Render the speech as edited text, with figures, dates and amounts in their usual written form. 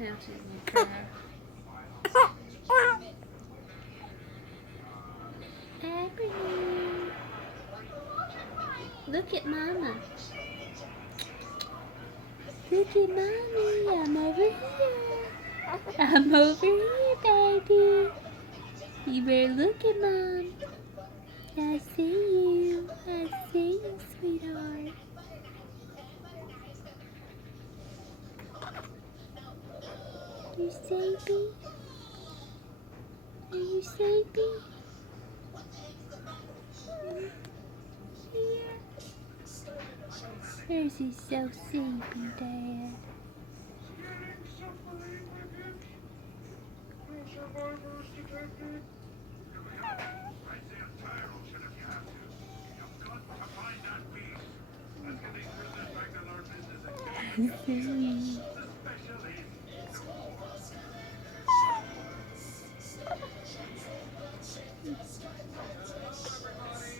pouting with her. Abby, look at Mama. Look at Mommy. I'm over here. I'm over here, baby. You better look at Mom. I see you. I see you, sweetheart. You sleepy? Are you sleepy? Yeah. There's he's so sleepy, Dad. I see you.